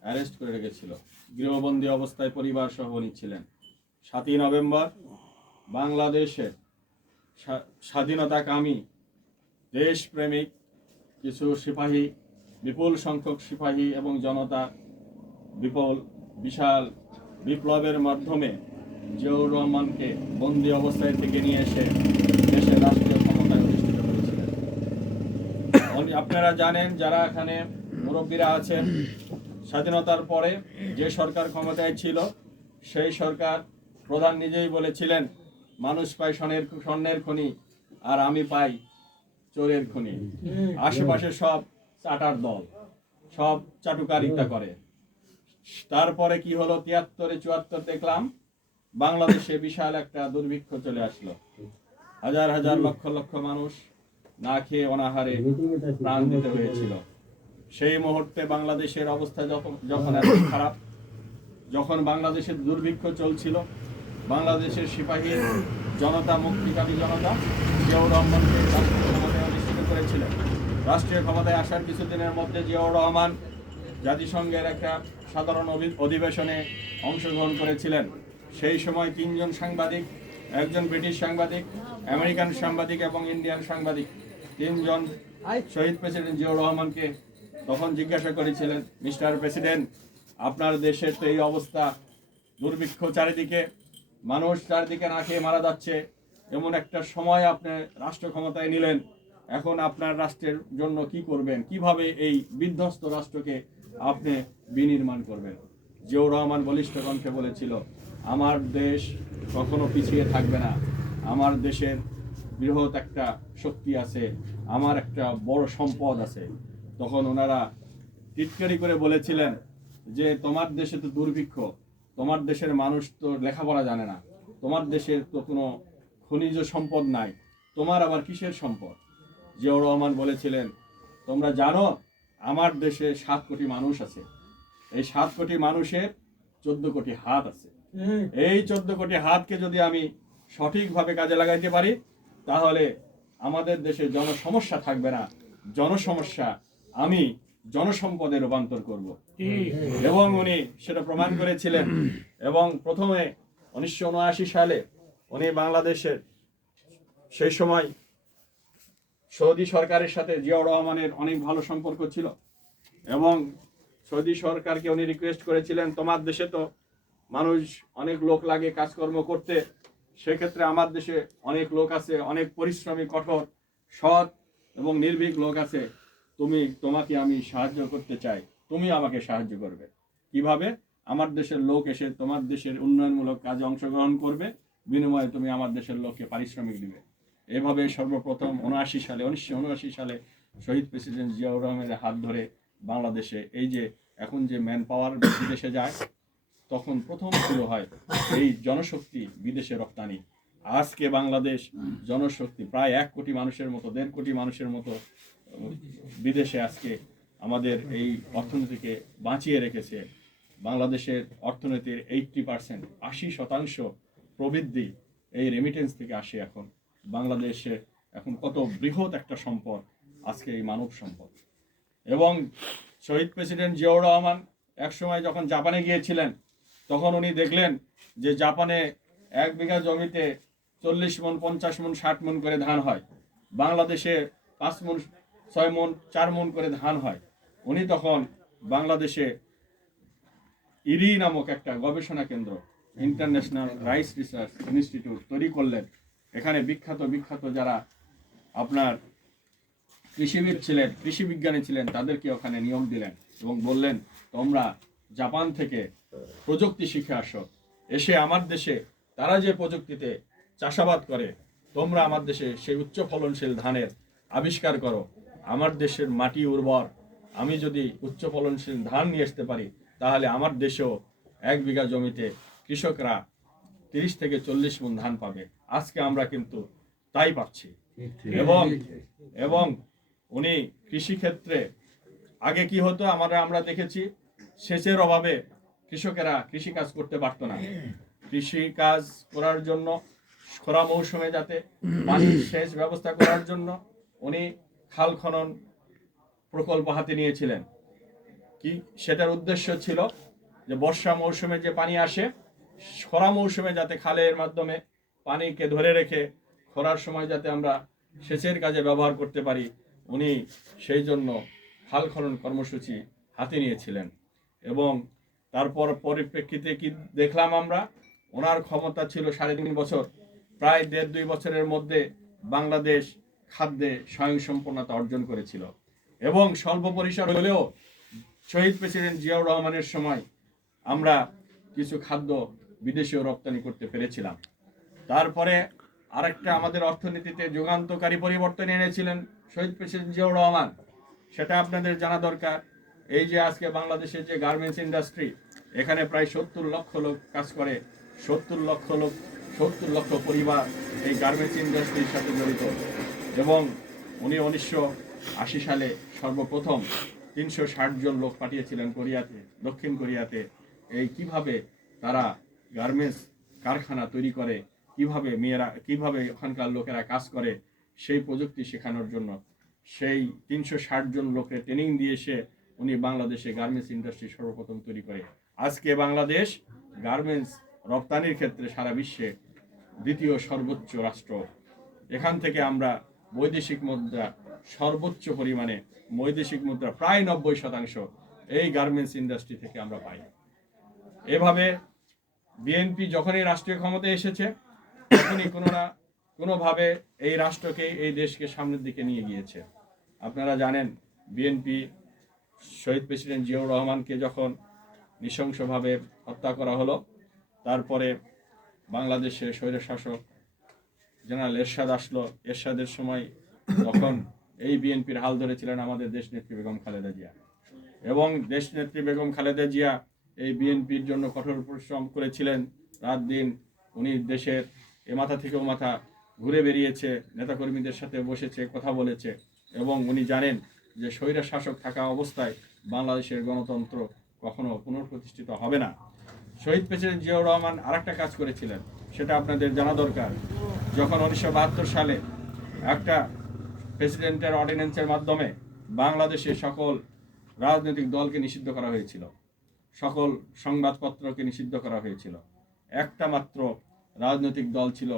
Arrest করে রেখেছিল। গৃহবন্দী অবস্থায় পরিবার সহ উনি ছিলেন সাতই নভেম্বর, বাংলাদেশে স্বা- স্বাধীনতাকামী দেশপ্রেমিক, কিছু সিপাহী, বিপুল সংখ্যক সিপাহী এবং জনতা বিপুল, বিশাল বিপ্লবের মাধ্যমে জিয়াউর রহমানকে বন্দি অবস্থায় থেকে নিয়ে এসে দেশের রাষ্ট্রীয় ক্ষমতায় অধিষ্ঠিত করেছিলেন। আপনারা জানেন যারা এখানে মুরব্বীরা আছেন স্বাধীনতার পরে যে সরকার ক্ষমতায় ছিল, সেই সরকার প্রধান নিজেই বলেছিলেন, মানুষ পায় স্বর্ণের স্বর্ণের খনি আর আমি পাই চোরের খনি। আশেপাশে সব চাটার দল, সব চাটুকারিতা করে। তারপরে কি হলো? তিয়াত্তরে, চুয়াত্তর দেখলাম, বাংলাদেশে বিশাল একটা দুর্ভিক্ষ চলে আসলো। হাজার হাজার লক্ষ লক্ষ মানুষ না খেয়ে অনাহারে প্রাণ দিতে হয়েছিল। সেই মুহূর্তে বাংলাদেশের অবস্থা যখন যখন এত খারাপ, যখন বাংলাদেশের দুর্ভিক্ষ চলছিল, বাংলাদেশের সিপাহী জনতা, মুক্তিকামী জনতা, জিয়াউর রহমানকে রাষ্ট্রীয় ক্ষমতায় অধিষ্ঠিত করেছিলেন। রাষ্ট্রীয় ক্ষমতায় আসার কিছুদিনের মধ্যে জিয়াউর রহমান জাতিসংঘের একটা সাধারণ অধিবেশনে অংশগ্রহণ করেছিলেন। সেই সময় তিনজন সাংবাদিক, একজন ব্রিটিশ সাংবাদিক, আমেরিকান সাংবাদিক এবং ইন্ডিয়ান সাংবাদিক, তিনজন শহীদ প্রেসিডেন্ট জিয়াউর রহমানকে তখন জিজ্ঞাসা করেছিলেন, মিস্টার প্রেসিডেন্ট, আপনার দেশের তো এই অবস্থা। দুর্ভিক্ষ চারিদিকে, মানুষ চারিদিকে না খেয়ে মারা যাচ্ছে। এমন একটা সময় আপনি রাষ্ট্র ক্ষমতায় নিলেন। এখন আপনার রাষ্ট্রের জন্য কি করবেন? কীভাবে এই বিধ্বস্ত রাষ্ট্রকে আপনি বিনির্মাণ করবেন? জিয়াউর রহমান বলিষ্ঠ কণ্ঠে বলেছিল, আমার দেশ কখনো পিছিয়ে থাকবে না। আমার দেশের বৃহৎ একটা শক্তি আছে। আমার একটা বড় সম্পদ আছে। তখন ওনারা টিটকারি করে বলেছিলেন যে, তোমার দেশে তো দুর্ভিক্ষ, তোমার দেশের মানুষ তো লেখাপড়া জানে না, তোমার দেশের তো কোনো খনিজ সম্পদ নাই, তোমার আবার কিসের সম্পদ? জিয়াউর রহমান বলেছিলেন, তোমরা জানো, আমার দেশে সাত কোটি মানুষ আছে। এই সাত কোটি মানুষের চোদ্দ কোটি হাত আছে। এই চোদ্দ কোটি হাতকে যদি আমি সঠিকভাবে কাজে লাগাইতে পারি, তাহলে আমাদের দেশে জনসমস্যা থাকবে না। জনসমস্যা আমি জনসম্পদে রূপান্তর করব। এবং উনি সেটা প্রমাণ করেছিলেন। এবং প্রথমে উনিশশো উনআশি সালে উনি বাংলাদেশের সেই সময় সৌদি সরকারের সাথে জিয়াউর রহমানের অনেক ভালো সম্পর্ক ছিল। এবং সৌদি সরকারকে উনি রিকোয়েস্ট করেছিলেন তোমার দেশে তো মানুষ অনেক লোক লাগে কাজকর্ম করতে। সেক্ষেত্রে আমার দেশে অনেক লোক আছে অনেক পরিশ্রমী কঠোর সৎ এবং নির্ভীক লোক আছে। তুমি, তোমাকে আমি সাহায্য করতে চাই, তুমি আমাকে সাহায্য করবে। কীভাবে? আমার দেশের লোক এসে তোমার দেশের উন্নয়নমূলক কাজে অংশগ্রহণ করবে, বিনিময়ে তুমি আমার দেশের লোককে পারিশ্রমিক দিবে। এভাবে সর্বপ্রথম উনআশি সালে, উনিশশো উনআশি সালে শহীদ প্রেসিডেন্ট জিয়াউর রহমানের হাত ধরে বাংলাদেশে এই যে এখন যে ম্যান পাওয়ার বিদেশে যায়, তখন প্রথম শুরু হয় এই জনশক্তি বিদেশে রপ্তানি। আজকে বাংলাদেশ জনশক্তি, প্রায় এক কোটি মানুষের মতো, দেড় কোটি মানুষের মতো বিদেশে আজকে আমাদের এই অর্থনীতিকে বাঁচিয়ে রেখেছে, বাংলাদেশের অর্থনীতির এইটটি পার্সেন্ট আশি শতাংশ প্রবৃদ্ধি এই রেমিটেন্স থেকে আসে এখন। বাংলাদেশে এখন কত বৃহৎ একটা সম্পদ, আজকে এই মানব সম্পদ। এবং শহীদ প্রেসিডেন্ট জিয়াউর রহমান একসময় যখন জাপানে গিয়েছিলেন, তখন উনি দেখলেন যে জাপানে এক বিঘা জমিতে চল্লিশ মন, পঞ্চাশ মন, ষাট মন করে ধান হয়। বাংলাদেশে পাঁচ মন ছয় মন, চার মন করে ধান হয়। উনি তখন বাংলাদেশে ইরি নামক একটা গবেষণা কেন্দ্র ইন্টারন্যাশনাল রাইস রিসার্চ ইনস্টিটিউট তৈরি করলেন। এখানে বিখ্যাত বিখ্যাত যারা আপনার কৃষিবিদ ছিলেন কৃষি বিজ্ঞানী ছিলেন, তাদেরকে ওখানে নিয়োগ দিলেন এবং বললেন, তোমরা জাপান থেকে প্রযুক্তি শিখে আসো। এসে আমার দেশে তারা যে প্রযুক্তিতে চাষাবাদ করে, তোমরা আমার দেশে সেই উচ্চ ফলনশীল ধানের আবিষ্কার করো। আমার দেশের মাটি উর্বর। আমি যদি উচ্চ ফলনশীল ধান নিয়ে আসতে পারি, তাহলে আমার দেশেও এক বিঘা জমিতে কৃষকরা তিরিশ থেকে চল্লিশ মন ধান পাবে। আজকে আমরা কিন্তু তাই পাচ্ছি। এবং এবং উনি কৃষিক্ষেত্রে, আগে কি হতো আমরা আমরা দেখেছি, সেচের অভাবে কৃষকেরা কৃষি কাজ করতে পারতো না। কৃষি কাজ করার জন্য খরা মৌসুমে যাতে পানির সেচ ব্যবস্থা করার জন্য উনি খাল খনন প্রকল্প হাতে নিয়েছিলেন। কি? সেটার উদ্দেশ্য ছিল যে বর্ষা মৌসুমে যে পানি আসে, খরা মৌসুমে যাতে খালের মাধ্যমে পানিকে ধরে রেখে খরার সময় যাতে আমরা সেচের কাজে ব্যবহার করতে পারি, উনি সেই জন্য খাল খনন কর্মসূচি হাতে নিয়েছিলেন। এবং তারপর পরিপ্রেক্ষিতে কি দেখলাম আমরা, ওনার ক্ষমতা ছিল সাড়ে তিন বছর। প্রায় দেড় দুই বছরের মধ্যে বাংলাদেশ খাদ্যে স্বয়ংসম্পূর্ণতা অর্জন করেছিল। এবং স্বল্প পরিসর হলেও শহীদ প্রেসিডেন্ট জিয়াউর রহমানের সময় আমরা কিছু খাদ্য বিদেশেও রপ্তানি করতে পেরেছিলাম। তারপরে আরেকটা আমাদের অর্থনীতিতে যুগান্তকারী পরিবর্তন এনেছিলেন শহীদ প্রেসিডেন্ট জিয়াউর রহমান। সেটা আপনাদের জানা দরকার। এই যে আজকে বাংলাদেশের যে গার্মেন্টস ইন্ডাস্ট্রি, এখানে প্রায় সত্তর লক্ষ লোক কাজ করে, সত্তর লক্ষ লোক, সত্তর লক্ষ পরিবার এই গার্মেন্টস ইন্ডাস্ট্রির সাথে জড়িত। এবং উনি উনিশশো আশি সালে সর্বপ্রথম তিনশো ষাট জন লোক পাঠিয়েছিলেন কোরিয়াতে, দক্ষিণ কোরিয়াতে। এই কীভাবে তারা গার্মেন্টস কারখানা তৈরি করে, কীভাবে মেয়েরা, কীভাবে ওখানকার লোকেরা কাজ করে, সেই প্রযুক্তি শেখানোর জন্য। সেই তিনশো ষাট জন লোকের ট্রেনিং দিয়ে সে উনি বাংলাদেশে গার্মেন্টস ইন্ডাস্ট্রি সর্বপ্রথম তৈরি করে। আজকে বাংলাদেশ গার্মেন্টস রপ্তানির ক্ষেত্রে সারা বিশ্বে দ্বিতীয় সর্বোচ্চ রাষ্ট্র। এখান থেকে আমরা বৈদেশিক মুদ্রা সর্বোচ্চ পরিমাণে বৈদেশিক মুদ্রা প্রায় নব্বই শতাংশ এই গার্মেন্টস ইন্ডাস্ট্রি থেকে আমরা পাই। এভাবে বিএনপি যখনই রাষ্ট্রীয় ক্ষমতায় এসেছে, তখনই কোনো না কোনোভাবে এই রাষ্ট্রকে, এই দেশকে সামনের দিকে নিয়ে গিয়েছে। আপনারা জানেন বিএনপি শহীদ প্রেসিডেন্ট জিয়াউর রহমানকে যখন নৃশংসভাবে হত্যা করা হলো, তারপরে বাংলাদেশের স্বৈরশাসক জেনারেল এরশাদ আসলো। এরশাদের সময় তখন এই বিএনপির হাল ধরেছিলেন আমাদের দেশ নেত্রী বেগম খালেদা জিয়া। এবং দেশ নেত্রী বেগম খালেদা জিয়া এই বিএনপির জন্য কঠোর পরিশ্রম করেছিলেন। রাত দিন উনি দেশের এ মাথা থেকে ও মাথা ঘুরে বেরিয়েছে, নেতাকর্মীদের সাথে বসেছে, কথা বলেছে এবং উনি জানেন যে স্বৈরা শাসক থাকা অবস্থায় বাংলাদেশের গণতন্ত্র কখনো পুনঃপ্রতিষ্ঠিত হবে না। শহীদ প্রেসিডেন্ট জিয়াউর রহমান আরেকটা কাজ করেছিলেন, সেটা আপনাদের জানা দরকার। যখন উনিশশো বাহাত্তর সালে একটা প্রেসিডেন্টের অর্ডিন্যান্সের মাধ্যমে বাংলাদেশে সকল রাজনৈতিক দলকে নিষিদ্ধ করা হয়েছিল, সকল সংবাদপত্রকে নিষিদ্ধ করা হয়েছিল, একটা মাত্র রাজনৈতিক দল ছিল,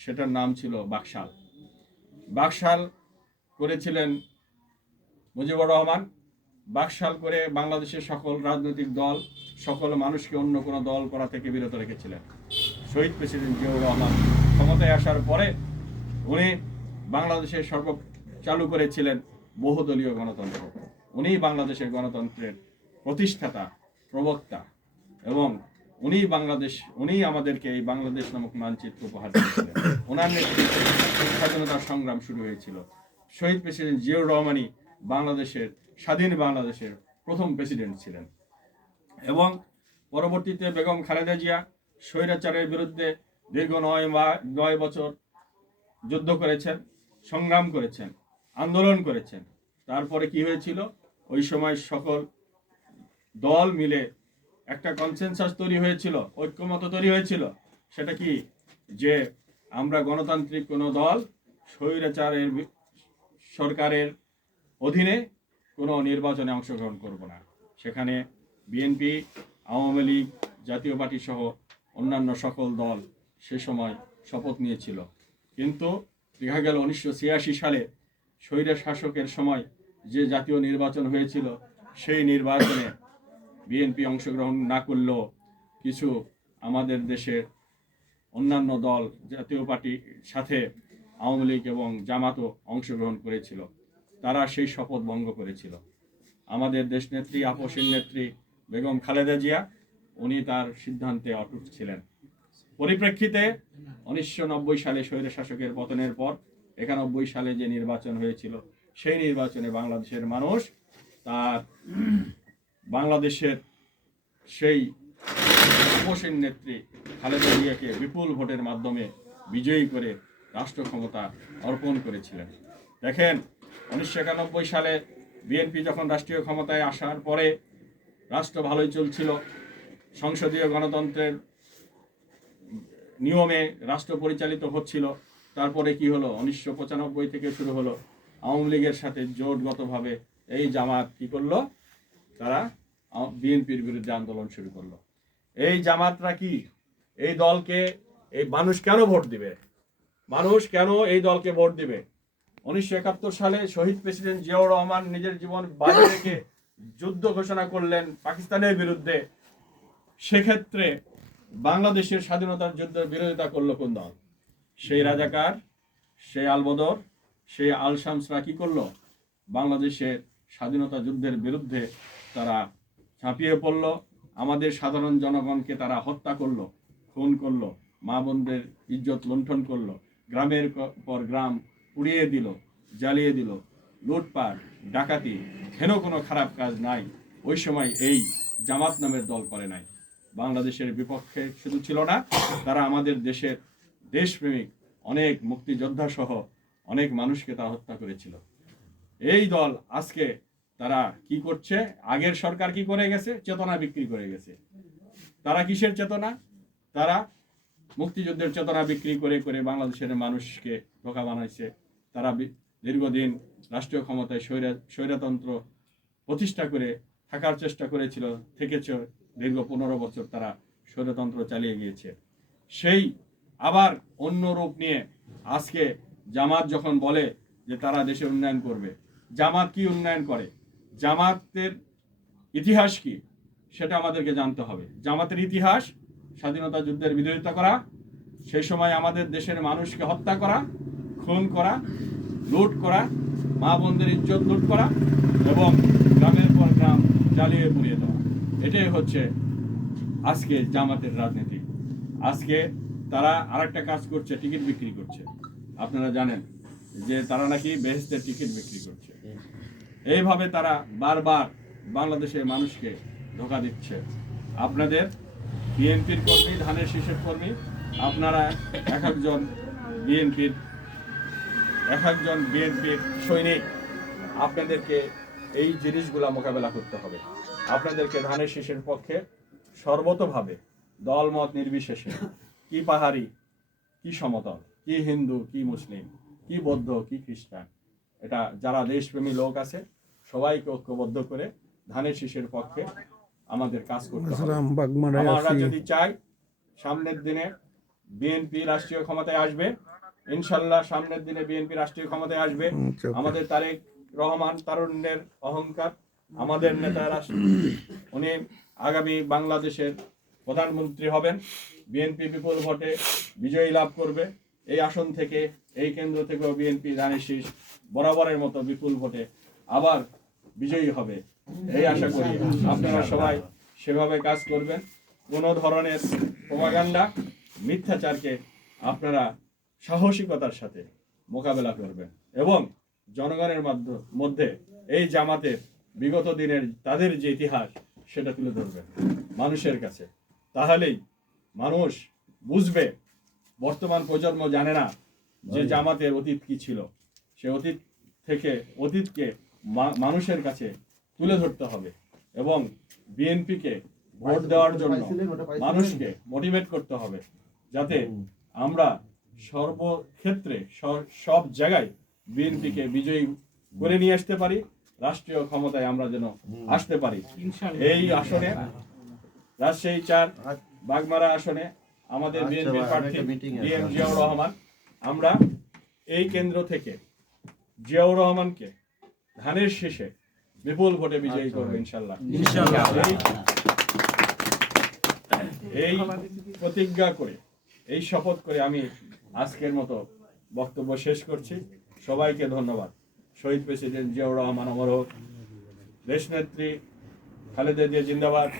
সেটার নাম ছিল বাকশাল। বাকশাল করেছিলেন মুজিবুর রহমান। বাকশাল করে বাংলাদেশের সকল রাজনৈতিক দল, সকল মানুষকে অন্য কোনো দল করা থেকে বিরত রেখেছিলেন। শহীদ প্রেসিডেন্ট জিয়াউর রহমান ক্ষমতায় আসার পরে উনি বাংলাদেশের সর্ব চালু করেছিলেন বহুদলীয় গণতন্ত্র। উনি বাংলাদেশের গণতন্ত্রের প্রতিষ্ঠাতা, প্রবক্তা এবং উনি বাংলাদেশ উনি আমাদেরকে এই বাংলাদেশ নামক মানচিত্র উপহার দিয়েছিলেন। ওনার স্বাধীনতার সংগ্রাম শুরু হয়েছিল। শহীদ প্রেসিডেন্ট জিয়াউর রহমানই বাংলাদেশের, স্বাধীন বাংলাদেশের প্রথম প্রেসিডেন্ট ছিলেন। এবং পরবর্তীতে বেগম খালেদা জিয়া স্বৈরাচারের বিরুদ্ধে দীর্ঘ নয় মা নয় বছর যুদ্ধ করেছেন, সংগ্রাম করেছেন, আন্দোলন করেছেন। তারপরে কি হয়েছিল? ওই সময় সকল দল মিলে একটা কনসেনসাস তৈরি হয়েছিল, ঐক্যমত তৈরি হয়েছিল। সেটা কি? যে আমরা গণতান্ত্রিক কোনো দল, স্বৈরাচারের সরকারের অধীনে কোনো নির্বাচনে অংশগ্রহণ করব না। সেখানে বিএনপি, আওয়ামী লীগ, জাতীয় পার্টি সহ অন্যান্য সকল দল সে সময় শপথ নিয়েছিল। কিন্তু দেখা গেল উনিশশো ছিয়াশি সালে স্বৈর শাসকের সময় যে জাতীয় নির্বাচন হয়েছিল, সেই নির্বাচনে বিএনপি অংশগ্রহণ না করলেও কিছু আমাদের দেশের অন্যান্য দল, জাতীয় পার্টির সাথে আওয়ামী লীগ এবং জামাতও অংশগ্রহণ করেছিল। তারা সেই শপথ ভঙ্গ করেছিল। আমাদের দেশনেত্রী আপসীন নেত্রী বেগম খালেদা জিয়া, উনি তার সিদ্ধান্তে অটুট ছিলেন। পরিপ্রেক্ষিতে উনিশশো নব্বই সালে স্বৈর শাসকের পতনের পর একানব্বই সালে যে নির্বাচন হয়েছিল, সেই নির্বাচনে বাংলাদেশের মানুষ তার বাংলাদেশের সেই উপসেন নেত্রী খালেদা জিয়াকে বিপুল ভোটের মাধ্যমে বিজয়ী করে রাষ্ট্র ক্ষমতা অর্পণ করেছিলেন। দেখেন, উনিশশো একানব্বই সালে বিএনপি যখন রাষ্ট্রীয় ক্ষমতায় আসার পরে রাষ্ট্র ভালোই চলছিল, সংসদীয় গণতন্ত্রের নিয়মে রাষ্ট্র পরিচালিত হচ্ছিল। তারপরে কি হলো? উনিশশো পঁচানব্বই থেকে শুরু হলো। আওয়ামী লীগের সাথে জোটগতভাবে এই জামাত কি করল? তারা বিএনপির বিরুদ্ধে আন্দোলন শুরু করল। এই জামাতরা কি? এই দলকে এই মানুষ কেন ভোট দিবে? মানুষ কেন এই দলকে ভোট দিবে? উনিশশো একাত্তর সালে শহীদ প্রেসিডেন্ট জিয়াউর রহমান নিজের জীবন বাজি রেখে যুদ্ধ ঘোষণা করলেন পাকিস্তানের বিরুদ্ধে। সেক্ষেত্রে বাংলাদেশের স্বাধীনতার যুদ্ধের বিরোধিতা করল কোন দল? সেই রাজাকার, সেই আলবদর, সেই আল শামসরা কি করল? বাংলাদেশের স্বাধীনতা যুদ্ধের বিরুদ্ধে তারা ঝাঁপিয়ে পড়ল। আমাদের সাধারণ জনগণকে তারা হত্যা করল, খুন করল, মা বোনদের ইজ্জত লুণ্ঠন করল, গ্রামের পর গ্রাম উড়িয়ে দিল, জ্বালিয়ে দিল। লুটপাট, ডাকাতি হেন কোনো খারাপ কাজ নাই। ওই সময় এই জামাত নামের দল করে নাই। বাংলাদেশের বিপক্ষে শুধু ছিল না, তারা আমাদের দেশের দেশপ্রেমিক, অনেক মুক্তিযোদ্ধা সহ অনেক মানুষকে তারা হত্যা করেছিল। এই দল আজকে তারা কি করছে? আগের সরকার কি করে গেছে? চেতনা বিক্রি করে গেছে। তারা কিসের চেতনা? তারা মুক্তিযুদ্ধের চেতনা বিক্রি করে করে বাংলাদেশের মানুষকে ধোকা বানাইছে। তারা দীর্ঘদিন রাষ্ট্রীয় ক্ষমতায় স্বৈরা স্বৈরতন্ত্র প্রতিষ্ঠা করে থাকার চেষ্টা করেছিল, থেকেছে দীর্ঘ পনেরো বছর তারা স্বৈরতন্ত্র চালিয়ে গিয়েছে। সেই আবার অন্য রূপ নিয়ে আজকে জামাত যখন বলে যে তারা দেশের উন্নয়ন করবে, জামাত কি উন্নয়ন করে? জামাতের ইতিহাস কি? সেটা আমাদেরকে জানতে হবে। জামাতের ইতিহাস, স্বাধীনতা যুদ্ধের বিরোধিতা করা, সেই সময় আমাদের দেশের মানুষকে হত্যা করা, খুন করা, লুট করা, মা বোনদের ইজ্জত লুট করা এবং জ্বালিয়ে পুড়িয়ে দেওয়া। এটাই হচ্ছে আজকে জামাতের রাজনীতি। আজকে তারা আরেকটা কাজ করছে, টিকিট বিক্রি করছে। আপনারা জানেন যে তারা নাকি বেহেস্তের টিকিট বিক্রি করছে। এইভাবে তারা বারবার বাংলাদেশের মানুষকে ধোকা দিচ্ছে। আপনাদের বিএনপির কর্মী, ধানের শীষের কর্মী, আপনারা এক একজন বিএনপির, এক একজন বিএনপির সৈনিক, আপনাদেরকে এই জিনিসগুলা মোকাবেলা করতে হবে। আপনাদেরকে ধানের শীষের পক্ষে সর্বতভাবে দলমত নির্বিশেষে কি পাহাড়ি কি সমতল কি হিন্দু কি মুসলিম কি বৌদ্ধ কি খ্রিস্টান এটা যারা দেশপ্রেমী লোক আছে সবাইকে ঐক্যবদ্ধ করে ধানের শীষের পক্ষে আমাদের কাজ করতে হবে। আমরা যদি চাই সামনের দিনে বিএনপি রাষ্ট্রীয় ক্ষমতায় আসবে ইনশাল্লাহ সামনের দিনে বিএনপি রাষ্ট্রীয় ক্ষমতায় আসবে। আমাদের তারেক রহমান তারুণ্যের অহংকার, আমাদের নেতা রাষ্ট্র- উনি আগামী বাংলাদেশের প্রধানমন্ত্রী হবেন, বিএনপি বিপুল ভোটে বিজয়ী লাভ করবে। এই আসন থেকে, এই কেন্দ্র থেকেও বিএনপি ধানের শীষ বরাবরের মতো বিপুল ভোটে আবার বিজয়ী হবে। এই আশা করি আপনারা সবাই সেভাবে কাজ করবেন। কোনো ধরনের প্রপাগান্ডা মিথ্যাচারকে আপনারা সাহসিকতার সাথে মোকাবেলা করবেন এবং জনগণের মাধ্য- মধ্যে এই জামাতের বিগত দিনের তাদের যে ইতিহাস সেটা তুলে ধরবে মানুষের কাছে। তাহলেই মানুষ বুঝবে বর্তমান প্রজন্ম জানে না যে জামাতের অতীত কি ছিল। সে অতীত থেকে অতীতকে মা- মানুষের কাছে তুলে ধরতে হবে এবং বিএনপিকে ভোট দেওয়ার জন্য মানুষকে মোটিভেট করতে হবে যাতে আমরা সর্বক্ষেত্রে সব জায়গায় বিএনপিকে বিজয়ী করে নিয়ে আসতে পারি রাষ্ট্রীয় ক্ষমতায় আমরা যেন আসতে পারি। এই আসনে রাজশাহী চার বাগমারা আসনে আমাদের আচ্ছা বিএনপি প্রার্থী ডিএম জিয়াউর রহমান। আমরা এই কেন্দ্র থেকে জিয়াউর রহমানকে ধানের শেষে বিপুল ভোটে বিজয়ী আচ্ছা করব ইনশাল্লাহ এই প্রতিজ্ঞা করে এই শপথ করে আমি আজকের মতো বক্তব্য শেষ করছি। সবাইকে ধন্যবাদ শহীদ প্রেসিডেন্ট জিয়াউর রহমান অমর হোক দেশনেত্রী খালেদা জিয়া জিন্দাবাদ,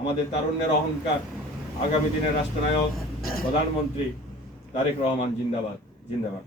আমাদের তারুণ্যের অহংকার, আগামী দিনের রাষ্ট্রনায়ক, প্রধানমন্ত্রী তারেক রহমান জিন্দাবাদ জিন্দাবাদ।